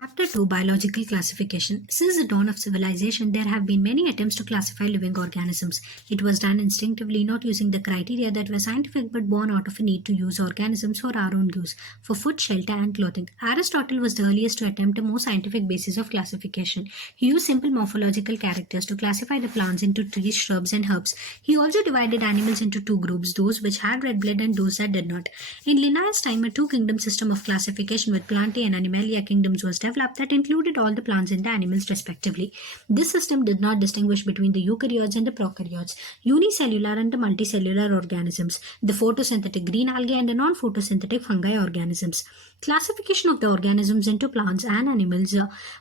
Chapter 2 Biological Classification. Since the dawn of civilization, there have been many attempts to classify living organisms. It was done instinctively, not using the criteria that were scientific but born out of a need to use organisms for our own use, for food, shelter, and clothing. Aristotle was the earliest to attempt a more scientific basis of classification. He used simple morphological characters to classify the plants into trees, shrubs, and herbs. He also divided animals into two groups, those which had red blood and those that did not. In Linnaeus' time, a two-kingdom system of classification with Plantae and Animalia kingdoms was developed that included all the plants and the animals respectively. This system did not distinguish between the eukaryotes and the prokaryotes, unicellular and the multicellular organisms, the photosynthetic green algae and the non-photosynthetic fungi organisms. Classification of the organisms into plants and animals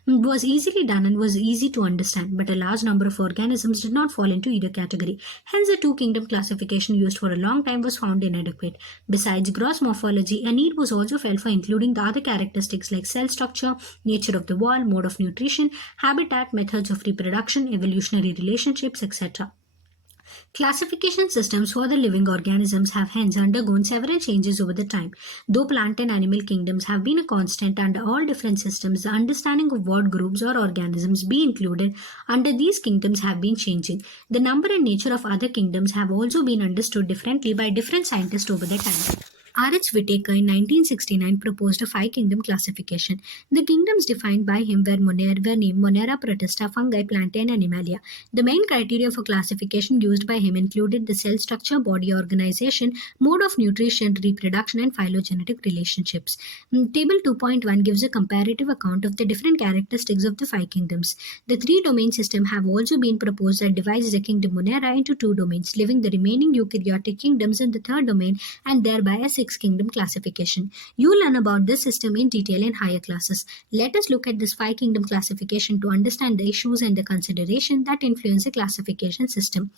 was easily done and was easy to understand, but a large number of organisms did not fall into either category. Hence, the two-kingdom classification used for a long time was found inadequate. Besides gross morphology, a need was also felt for including the other characteristics like cell structure, nature of the wall, mode of nutrition, habitat, methods of reproduction, evolutionary relationships, etc. Classification systems for the living organisms have hence undergone several changes over the time. Though plant and animal kingdoms have been a constant under all different systems, the understanding of what groups or organisms be included under these kingdoms have been changing. The number and nature of other kingdoms have also been understood differently by different scientists over the time. R.H. Whittaker in 1969 proposed a five-kingdom classification. The kingdoms defined by him were named Monera, Protista, Fungi, Plantae, and Animalia. The main criteria for classification used by him included the cell structure, body organization, mode of nutrition, reproduction, and phylogenetic relationships. Table 2.1 gives a comparative account of the different characteristics of the five kingdoms. The three-domain system have also been proposed that divides the kingdom Monera into two domains, leaving the remaining eukaryotic kingdoms in the third domain and thereby a six-kingdom classification. You learn about this system in detail in higher classes. Let us look at this five-kingdom classification to understand the issues and the consideration that influence the classification system.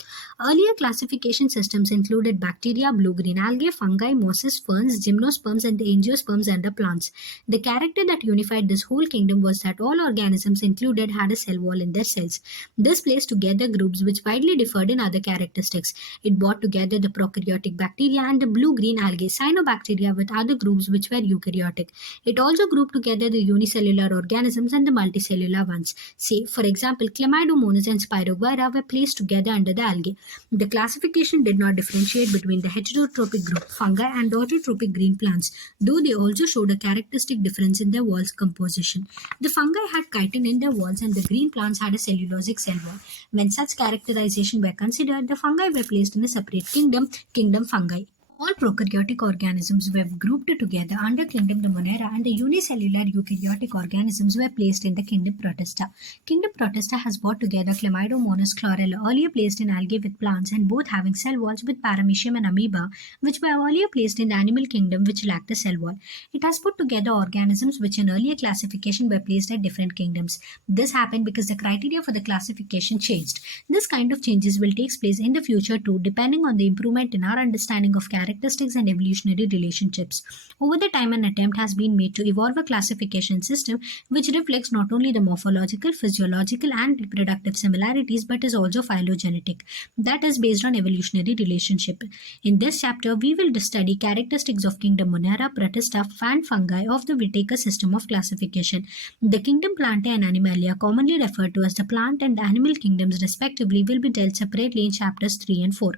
Earlier classification systems included bacteria, blue-green algae, fungi, mosses, ferns, gymnosperms, and the angiosperms under plants. The character that unified this whole kingdom was that all organisms included had a cell wall in their cells. This placed together groups which widely differed in other characteristics. It brought together the prokaryotic bacteria and the blue-green algae, cyanobacteria, with other groups which were eukaryotic. It also grouped together the unicellular organisms and the multicellular ones. Say, for example, Chlamydomonas and Spirogyra were placed together under the algae. The classification did not differentiate between the heterotrophic group, fungi, and autotrophic green plants, though they also showed a characteristic difference in their walls composition. The fungi had chitin in their walls and the green plants had a cellulosic cell wall. When such characterization were considered, the fungi were placed in a separate kingdom, kingdom fungi. All prokaryotic organisms were grouped together under kingdom the Monera and the unicellular eukaryotic organisms were placed in the kingdom Protista. Kingdom Protista has brought together Chlamydomonas chlorella, earlier placed in algae with plants and both having cell walls, with Paramecium and amoeba, which were earlier placed in the animal kingdom which lacked a cell wall. It has put together organisms which in earlier classification were placed at different kingdoms. This happened because the criteria for the classification changed. This kind of changes will take place in the future too, depending on the improvement in our understanding of characteristics and evolutionary relationships. Over the time, an attempt has been made to evolve a classification system which reflects not only the morphological, physiological, and reproductive similarities but is also phylogenetic, that is based on evolutionary relationship. In this chapter, we will study characteristics of kingdom Monera, Protista, and fungi of the Whittaker system of classification. The kingdom Plantae and Animalia, commonly referred to as the plant and animal kingdoms respectively, will be dealt separately in chapters 3 and 4.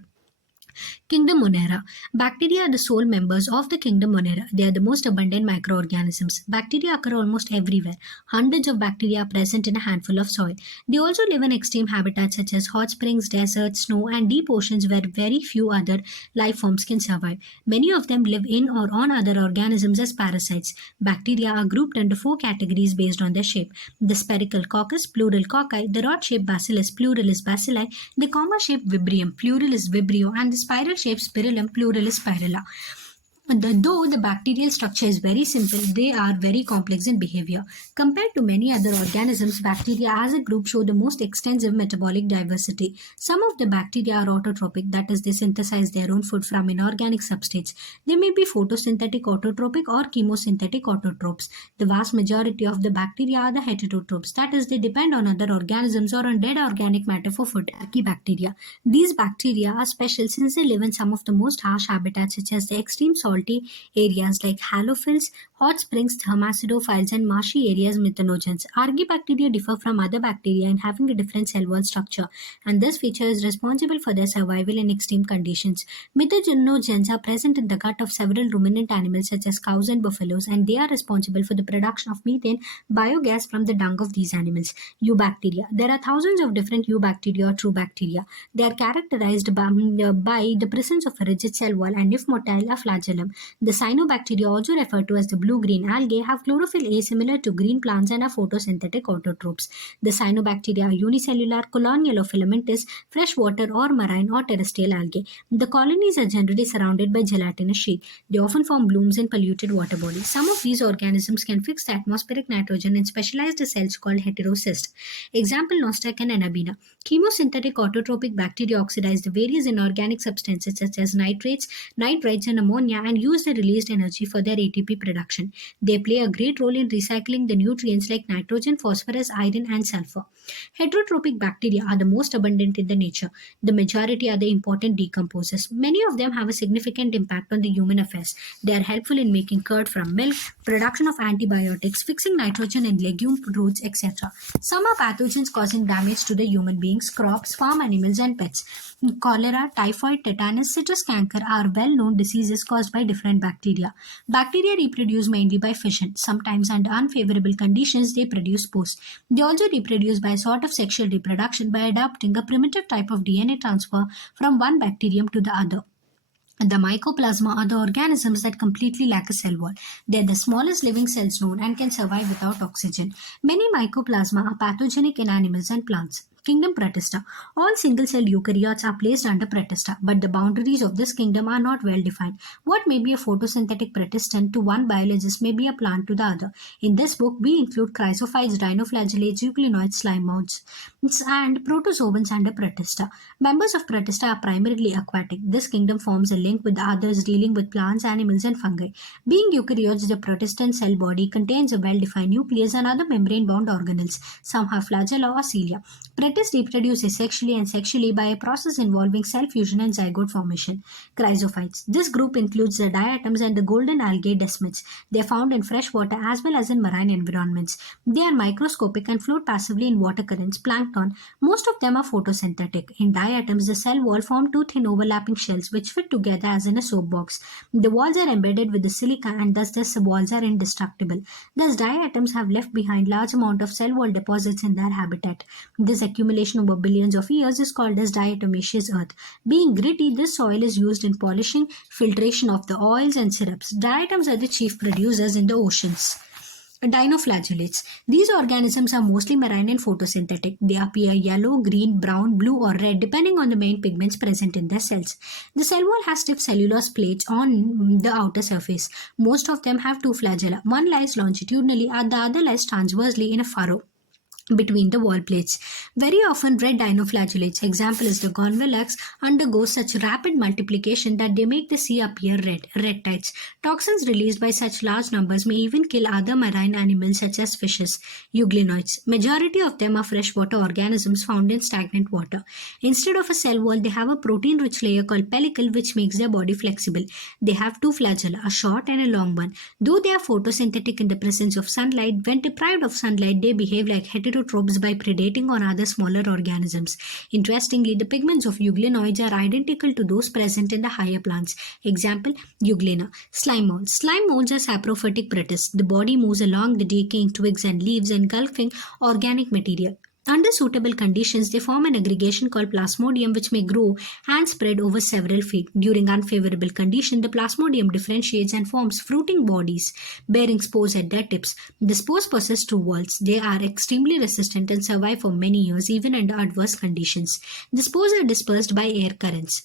Kingdom Monera. Bacteria are the sole members of the kingdom Monera. They are the most abundant microorganisms. Bacteria occur almost everywhere. Hundreds of bacteria are present in a handful of soil. They also live in extreme habitats such as hot springs, deserts, snow, and deep oceans where very few other life forms can survive. Many of them live in or on other organisms as parasites. Bacteria are grouped into four categories based on their shape: the spherical coccus, plural cocci; the rod-shaped bacillus, plural is bacilli; the comma-shaped vibrium, plural is vibrio; and the spiral-shaped spirillum, plural is spirilla. Though the bacterial structure is very simple, they are very complex in behavior. Compared to many other organisms, bacteria as a group show the most extensive metabolic diversity. Some of the bacteria are autotrophic, that is, they synthesize their own food from inorganic substrates. They may be photosynthetic autotrophic or chemosynthetic autotrophs. The vast majority of the bacteria are the heterotrophs, that is, they depend on other organisms or on dead organic matter for food. Bacteria. These bacteria are special since they live in some of the most harsh habitats such as the extreme salt salty areas like halophils, hot springs, thermacidophiles, and marshy areas methanogens. Archaebacteria differ from other bacteria in having a different cell wall structure, and this feature is responsible for their survival in extreme conditions. Methanogens are present in the gut of several ruminant animals such as cows and buffaloes, and they are responsible for the production of methane biogas from the dung of these animals. Eubacteria. There are thousands of different eubacteria or true bacteria. They are characterized by the presence of a rigid cell wall and, if motile, a flagellum. The cyanobacteria, also referred to as the blue-green algae, have chlorophyll A similar to green plants and are photosynthetic autotrophs. The cyanobacteria are unicellular, colonial or filamentous, freshwater or marine or terrestrial algae. The colonies are generally surrounded by gelatinous sheath. They often form blooms in polluted water bodies. Some of these organisms can fix the atmospheric nitrogen in specialized cells called heterocysts. Example: Nostac and Anabina. Chemosynthetic autotrophic bacteria oxidize the various inorganic substances such as nitrates, and ammonia and use the released energy for their ATP production. They play a great role in recycling the nutrients like nitrogen, phosphorus, iron, and sulfur. Heterotrophic bacteria are the most abundant in the nature. The majority are the important decomposers. Many of them have a significant impact on the human affairs. They are helpful in making curd from milk, production of antibiotics, fixing nitrogen in legume roots, etc. Some are pathogens causing damage to the human beings, crops, farm animals, and pets. Cholera, typhoid, tetanus, citrus canker are well-known diseases caused by different bacteria. Bacteria reproduce mainly by fission. Sometimes under unfavorable conditions, they produce spores. They also reproduce by a sort of sexual reproduction by adopting a primitive type of DNA transfer from one bacterium to the other. The mycoplasma are the organisms that completely lack a cell wall. They are the smallest living cells known and can survive without oxygen. Many mycoplasma are pathogenic in animals and plants. Kingdom Protista. All single-celled eukaryotes are placed under Protista, but the boundaries of this kingdom are not well defined. What may be a photosynthetic protestant to one biologist may be a plant to the other. In this book, we include chrysophytes, dinoflagellates, euglenoids, slime mounds, and protozoans under Protista. Members of Protista are primarily aquatic. This kingdom forms a link with the others dealing with plants, animals, and fungi. Being eukaryotes, the protestant cell body contains a well-defined nucleus and other membrane-bound organelles. Some have flagella or cilia. Protists reproduce asexually and sexually by a process involving cell fusion and zygote formation. Chrysophytes. This group includes the diatoms and the golden algae desmids. They are found in fresh water as well as in marine environments. They are microscopic and float passively in water currents. Plankton. Most of them are photosynthetic. In diatoms, the cell wall form two thin overlapping shells which fit together as in a soap box. The walls are embedded with the silica and thus the walls are indestructible. Thus, diatoms have left behind large amount of cell wall deposits in their habitat. This accumulation over billions of years is called as diatomaceous earth. Being gritty, this soil is used in polishing, filtration of the oils and syrups. Diatoms are the chief producers in the oceans. Dinoflagellates. These organisms are mostly marine and photosynthetic. They appear yellow, green, brown, blue, or red depending on the main pigments present in their cells. The cell wall has stiff cellulose plates on the outer surface. Most of them have two flagella. One lies longitudinally and the other lies transversely in a furrow between the wall plates. Very often red dinoflagellates, example is the convellax, undergo such rapid multiplication that they make the sea appear red tides. Toxins released by such large numbers may even kill other marine animals such as fishes. Euglenoids. Majority of them are freshwater organisms found in stagnant water. Instead of a cell wall, they have a protein-rich layer called pellicle which makes their body flexible. They have two flagella, a short and a long one. Though they are photosynthetic in the presence of sunlight, when deprived of sunlight, they behave like heterotrophs by predating on other smaller organisms. Interestingly, the pigments of euglenoids are identical to those present in the higher plants. Example, euglena. Slime molds. Slime molds are saprophytic protists. The body moves along the decaying twigs and leaves, engulfing organic material. Under suitable conditions, they form an aggregation called plasmodium which may grow and spread over several feet. During unfavorable conditions, the plasmodium differentiates and forms fruiting bodies bearing spores at their tips. The spores possess two walls. They are extremely resistant and survive for many years even under adverse conditions. The spores are dispersed by air currents.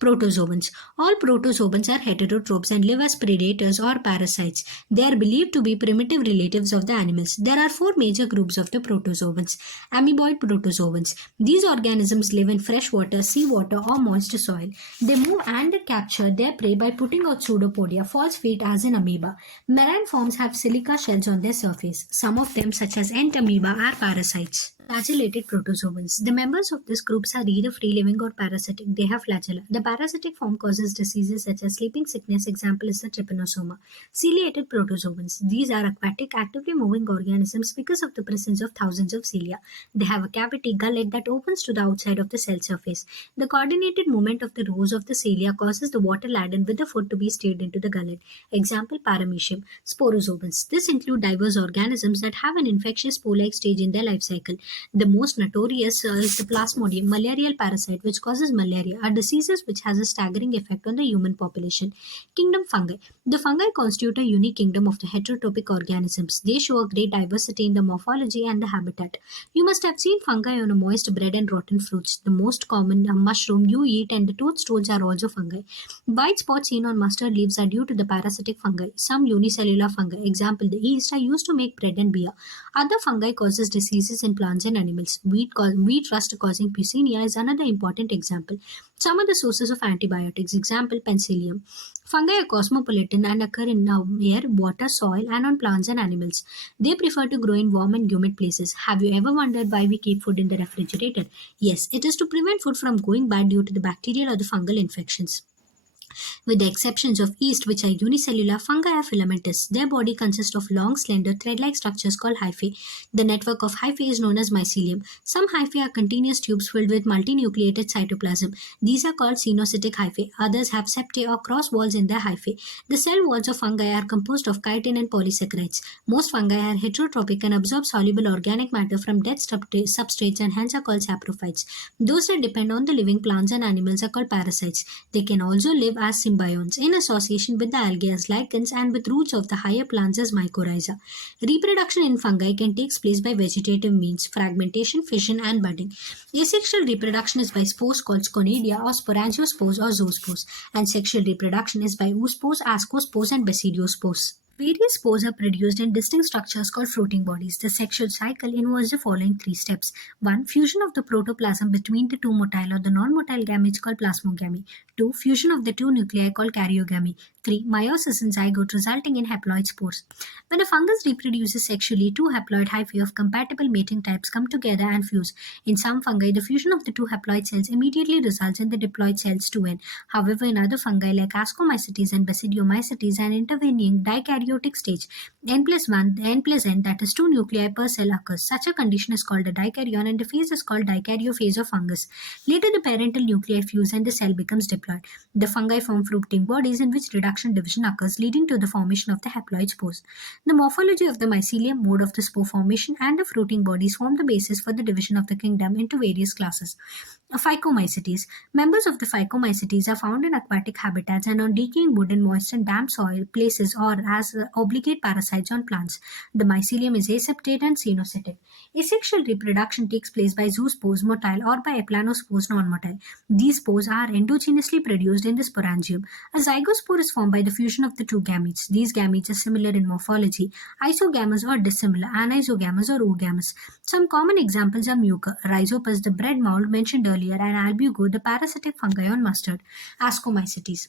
Protozoans. All protozoans are heterotrophs and live as predators or parasites. They are believed to be primitive relatives of the animals. There are four major groups of the protozoans. Amoeboid protozoans. These organisms live in fresh water, seawater, or moist soil. They move and capture their prey by putting out pseudopodia, false feet as in amoeba. Marine forms have silica shells on their surface. Some of them, such as ant amoeba, are parasites. Flagellated protozoans. The members of these groups are either free-living or parasitic. They have flagella. The parasitic form causes diseases such as sleeping sickness. Example is the trypanosoma. Ciliated protozoans. These are aquatic, actively moving organisms because of the presence of thousands of cilia. They have a cavity gullet that opens to the outside of the cell surface. The coordinated movement of the rows of the cilia causes the water laden with the food to be stirred into the gullet. Example, paramecium. Sporozoans. This include diverse organisms that have an infectious spore-like stage in their life cycle. The most notorious is the Plasmodium, malarial parasite, which causes malaria, a disease which has a staggering effect on the human population. Kingdom fungi. The fungi constitute a unique kingdom of the heterotrophic organisms. They show a great diversity in the morphology and the habitat. You must have seen fungi on a moist bread and rotten fruits. The most common mushroom you eat and the toadstools are also fungi. White spots seen on mustard leaves are due to the parasitic fungi. Some unicellular fungi, example the yeast, are used to make bread and beer. Other fungi causes diseases in plants and animals. Wheat rust causing Puccinia is another important example. Some are the sources of antibiotics, example penicillium. Fungi are cosmopolitan and occur in air, water, soil, and on plants and animals. They prefer to grow in warm and humid places. Have you ever wondered why we keep food in the refrigerator? Yes, it is to prevent food from going bad due to the bacterial or the fungal infections. With the exceptions of yeast, which are unicellular, fungi are filamentous. Their body consists of long, slender, thread-like structures called hyphae. The network of hyphae is known as mycelium. Some hyphae are continuous tubes filled with multinucleated cytoplasm. These are called cenocytic hyphae. Others have septae or cross walls in their hyphae. The cell walls of fungi are composed of chitin and polysaccharides. Most fungi are heterotrophic and absorb soluble organic matter from dead substrates and hence are called saprophytes. Those that depend on the living plants and animals are called parasites. They can also live as symbionts in association with the algae as lichens and with roots of the higher plants as mycorrhiza. Reproduction in fungi can take place by vegetative means, fragmentation, fission, and budding. Asexual reproduction is by spores called sconedia or sporangiospores or zoospores, and sexual reproduction is by oospores, ascospores, and basidiospores. Various spores are produced in distinct structures called fruiting bodies. The sexual cycle involves the following three steps. 1. Fusion of the protoplasm between the two motile or the non-motile gametes called plasmogamy. 2. Fusion of the two nuclei called karyogamy. 3. Meiosis in zygote resulting in haploid spores. When a fungus reproduces sexually, two haploid hyphae of compatible mating types come together and fuse. In some fungi, the fusion of the two haploid cells immediately results in the diploid cells 2N. However, in other fungi like Ascomycetes and Basidiomycetes, an intervening dikaryotic stage, N plus 1, N plus N, that is 2 nuclei per cell occurs. Such a condition is called a dikaryon and the phase is called dikaryophase of fungus. Later, the parental nuclei fuse and the cell becomes diploid. The fungi form fruiting bodies in which reduction division occurs, leading to the formation of the haploid spores. The morphology of the mycelium, mode of the spore formation, and the fruiting bodies form the basis for the division of the kingdom into various classes. Phycomycetes. Members of the Phycomycetes are found in aquatic habitats and on decaying wood in moist and damp soil places or as obligate parasites on plants. The mycelium is aseptate and cenocytic. Asexual reproduction takes place by zoospores motile or by eplanospores non-motile. These spores are endogenously produced in the sporangium. A zygospore is formed by the fusion of the two gametes. These gametes are similar in morphology, isogamous or dissimilar, anisogamous or oogamous. Some common examples are mucor, rhizopus, the bread mold mentioned earlier, and albugo, the parasitic fungi on mustard. Ascomycetes.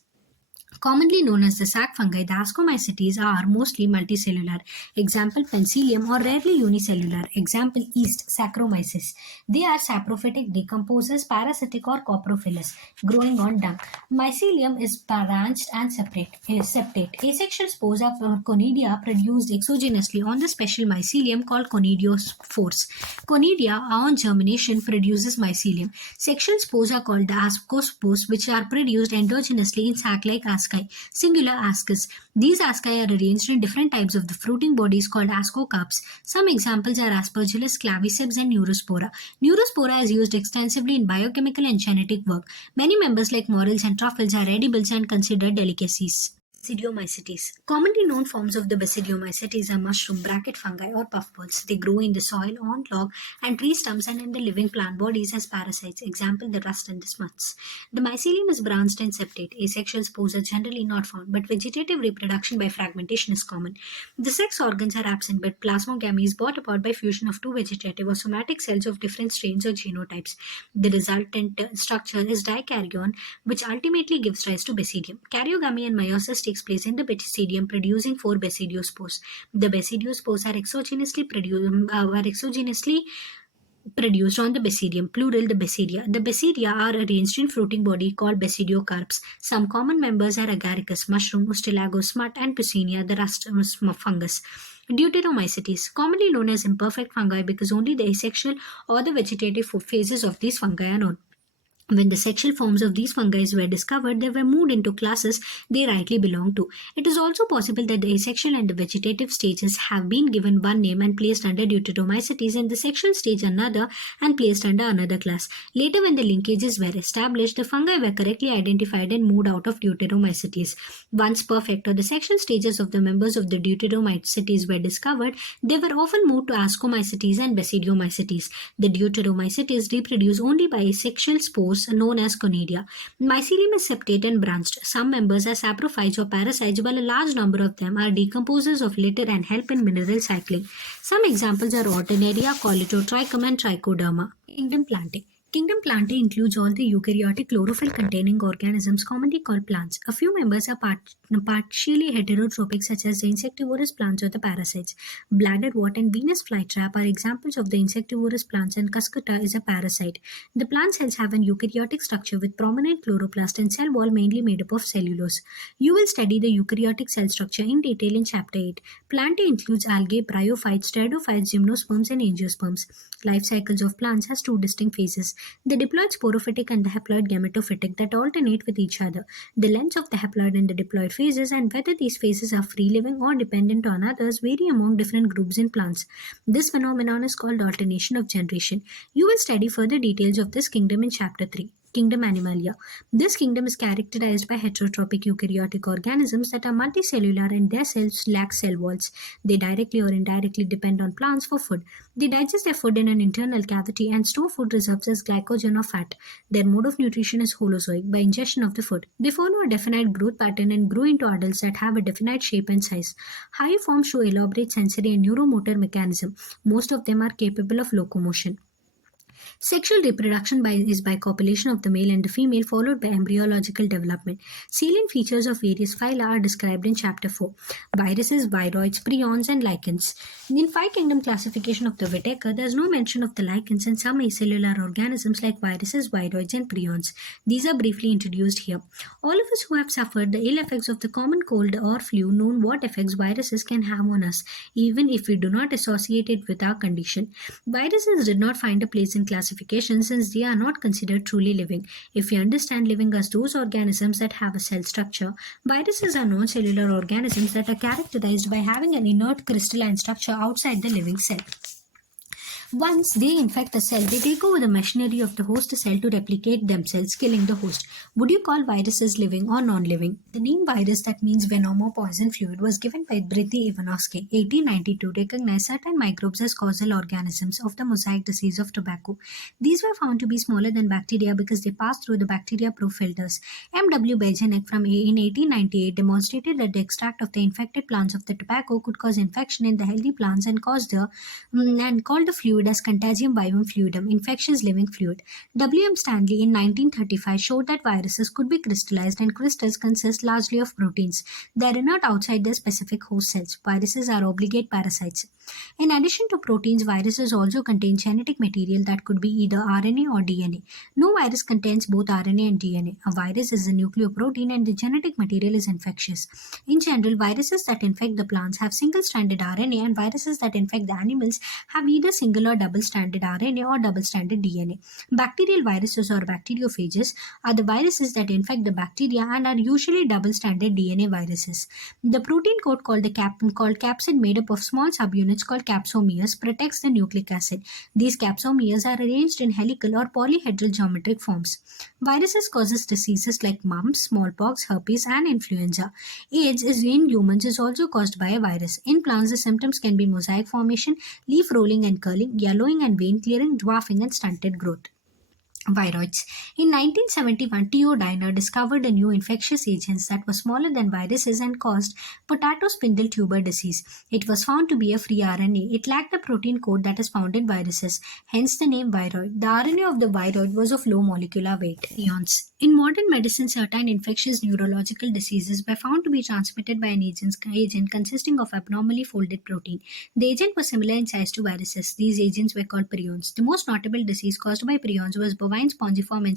Commonly known as the sac fungi, the Ascomycetes are mostly multicellular. Example, Penicillium, or rarely unicellular. Example, yeast, Saccharomyces. They are saprophytic decomposers, parasitic or coprophilous, growing on dung. Mycelium is branched and septate. Asexual spores of conidia produced exogenously on the special mycelium called conidiospores. Conidia, on germination, produces mycelium. Sexual spores are called the ascospores, which are produced endogenously in sac-like asci, singular ascus. These asci are arranged in different types of the fruiting bodies called ascocarps. Some examples are Aspergillus, claviceps, and Neurospora. Neurospora is used extensively in biochemical and genetic work. Many members like morels and truffles are edibles and considered delicacies. Basidiomycetes. Commonly known forms of the Basidiomycetes are mushroom, bracket fungi, or puffballs. They grow in the soil, on log and tree stumps and in the living plant bodies as parasites. Example, the rust and the smuts. The mycelium is branched and septate. Asexual spores are generally not found, but vegetative reproduction by fragmentation is common. The sex organs are absent, but plasmogamy is brought about by fusion of two vegetative or somatic cells of different strains or genotypes. The resultant structure is dikaryon, which ultimately gives rise to basidium. Karyogamy and meiosis takes place in the basidium, producing 4 basidiospores. The basidiospores are exogenously produced on the basidium, plural the basidia. The basidia are arranged in fruiting body called basidiocarps. Some common members are agaricus, mushroom, ustilago, smut, and Puccinia, the rust fungus. Deuteromycetes, commonly known as imperfect fungi because only the asexual or the vegetative phases of these fungi are known. When the sexual forms of these fungi were discovered, they were moved into classes they rightly belong to. It is also possible that the asexual and the vegetative stages have been given one name and placed under Deuteromycetes, and the sexual stage another and placed under another class. Later, when the linkages were established, the fungi were correctly identified and moved out of Deuteromycetes. Once perfect or the sexual stages of the members of the Deuteromycetes were discovered, they were often moved to Ascomycetes and Basidiomycetes. The Deuteromycetes reproduce only by asexual spores known as conidia. Mycelium is septate and branched. Some members are saprophytes or parasites, while a large number of them are decomposers of litter and help in mineral cycling. Some examples are Ordinaria, Colitotrichum, and Trichoderma. Kingdom Plantae. Kingdom Plantae includes all the eukaryotic chlorophyll-containing organisms commonly called plants. A few members are partially heterotrophic, such as the insectivorous plants or the parasites. Bladderwort and Venus flytrap are examples of the insectivorous plants, and Cuscuta is a parasite. The plant cells have an eukaryotic structure with prominent chloroplast and cell wall mainly made up of cellulose. You will study the eukaryotic cell structure in detail in Chapter 8. Plantae includes algae, bryophytes, pteridophytes, gymnosperms, and angiosperms. Life cycles of plants has two distinct phases: the diploid sporophytic and the haploid gametophytic, that alternate with each other. The lengths of the haploid and the diploid phases and whether these phases are free living or dependent on others vary among different groups in plants. This phenomenon is called alternation of generation. You will study further details of this kingdom in Chapter 3. Kingdom Animalia. This kingdom is characterized by heterotrophic eukaryotic organisms that are multicellular and their cells lack cell walls. They directly or indirectly depend on plants for food. They digest their food in an internal cavity and store food reserves as glycogen or fat. Their mode of nutrition is holozoic, by ingestion of the food. They follow a definite growth pattern and grow into adults that have a definite shape and size. Higher forms show elaborate sensory and neuromotor mechanism. Most of them are capable of locomotion. Sexual reproduction is by copulation of the male and the female, followed by embryological development. Salient features of various phyla are described in Chapter 4. Viruses, viroids, prions, and lichens. In Five Kingdom classification of the Whittaker, there is no mention of the lichens and some acellular organisms like viruses, viroids, and prions. These are briefly introduced here. All of us who have suffered the ill effects of the common cold or flu know what effects viruses can have on us, even if we do not associate it with our condition. Viruses did not find a place in classification since they are not considered truly living. If we understand living as those organisms that have a cell structure, viruses are non-cellular organisms that are characterized by having an inert crystalline structure outside the living cell. Once they infect the cell, they take over the machinery of the host cell to replicate themselves, killing the host. Would you call viruses living or non-living? The name virus, that means venom or poison fluid, was given by Brity Ivanovsky, 1892, to recognize certain microbes as causal organisms of the mosaic disease of tobacco. These were found to be smaller than bacteria because they pass through the bacteria-proof filters. M.W. Bejanek in 1898 demonstrated that the extract of the infected plants of the tobacco could cause infection in the healthy plants and called the fluid as Contagium vivum fluidum, infectious living fluid. W. M. Stanley in 1935 showed that viruses could be crystallized, and crystals consist largely of proteins. They are inert outside their specific host cells. Viruses are obligate parasites. In addition to proteins, viruses also contain genetic material that could be either RNA or DNA. No virus contains both RNA and DNA. A virus is a nucleoprotein and the genetic material is infectious. In general, viruses that infect the plants have single-stranded RNA, and viruses that infect the animals have either single or double-stranded RNA or double-stranded DNA. Bacterial viruses or bacteriophages are the viruses that infect the bacteria and are usually double-stranded DNA viruses. The protein coat called capsid, made up of small subunits called capsomeres, protects the nucleic acid. These capsomeres are arranged in helical or polyhedral geometric forms. Viruses causes diseases like mumps, smallpox, herpes, and influenza. AIDS in humans is also caused by a virus. In plants, the symptoms can be mosaic formation, leaf rolling and curling, yellowing and vein clearing, dwarfing, and stunted growth. Viroids. In 1971, T.O. Diner discovered a new infectious agent that was smaller than viruses and caused potato spindle tuber disease. It was found to be a free RNA. It lacked the protein code that is found in viruses, hence the name viroid. The RNA of the viroid was of low molecular weight. Ions. In modern medicine, certain infectious neurological diseases were found to be transmitted by an agent consisting of abnormally folded protein. The agent was similar in size to viruses. These agents were called prions. The most notable disease caused by prions was bovine spongiform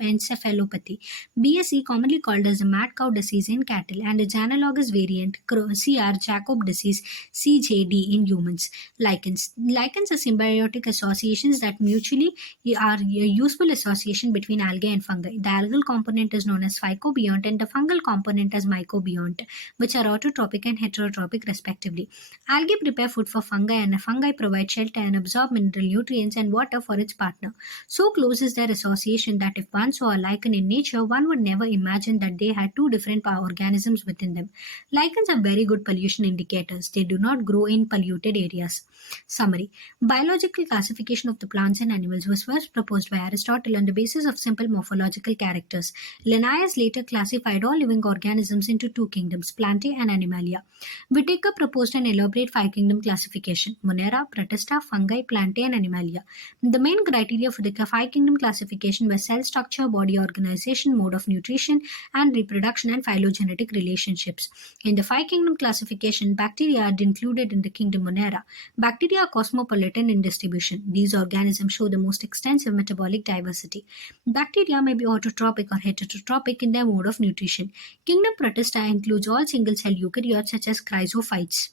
encephalopathy, BSE, commonly called as the mad cow disease in cattle, and its analogous variant, CR Jacob disease, CJD, in humans. Lichens. Lichens are symbiotic associations that mutually are a useful association between algae and fungi. The algal component is known as phycobiont and the fungal component as mycobiont, which are autotrophic and heterotrophic respectively. Algae prepare food for fungi and fungi provide shelter and absorb mineral nutrients and water for its partner. So close is their association that if one saw a lichen in nature, one would never imagine that they had two different organisms within them. Lichens are very good pollution indicators. They do not grow in polluted areas. Summary. Biological classification of the plants and animals was first proposed by Aristotle on the basis of simple morphological characters. Linnaeus later classified all living organisms into two kingdoms, Plantae and Animalia. Whitaker proposed an elaborate five-kingdom classification: Monera, Protista, Fungi, Plantae, and Animalia. The main criteria for the five-kingdom classification were cell structure, body organization, mode of nutrition and reproduction, and phylogenetic relationships. In the five-kingdom classification, bacteria are included in the kingdom Monera. Bacteria are cosmopolitan in distribution. These organisms show the most extensive metabolic diversity. Bacteria may be autotrophic or heterotrophic in their mode of nutrition. Kingdom Protista includes all single-cell eukaryotes such as chrysophytes,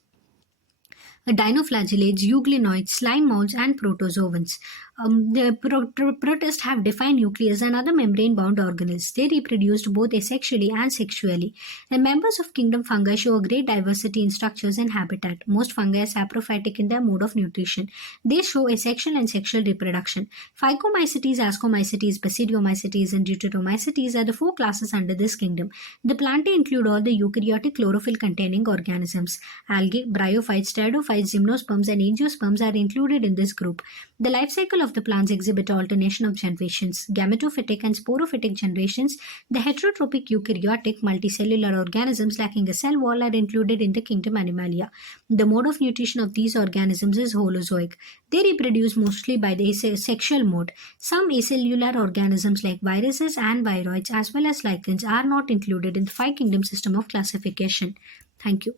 dinoflagellates, euglenoids, slime molds, and protozoans. The protists have defined nucleus and other membrane-bound organelles. They reproduced both asexually and sexually. The members of kingdom fungi show a great diversity in structures and habitat. Most fungi are saprophytic in their mode of nutrition. They show asexual and sexual reproduction. Phycomycetes, Ascomycetes, Basidiomycetes, and Deuteromycetes are the four classes under this kingdom. The Plantae include all the eukaryotic chlorophyll-containing organisms. Algae, bryophytes, pteridophytes, gymnosperms, and angiosperms are included in this group. The life cycle of the plants exhibit alternation of generations, gametophytic and sporophytic generations. The heterotrophic eukaryotic multicellular organisms lacking a cell wall are included in the kingdom Animalia. The mode of nutrition of these organisms is holozoic. They reproduce mostly by the sexual mode. Some acellular organisms like viruses and viroids as well as lichens are not included in the five kingdom system of classification. Thank you.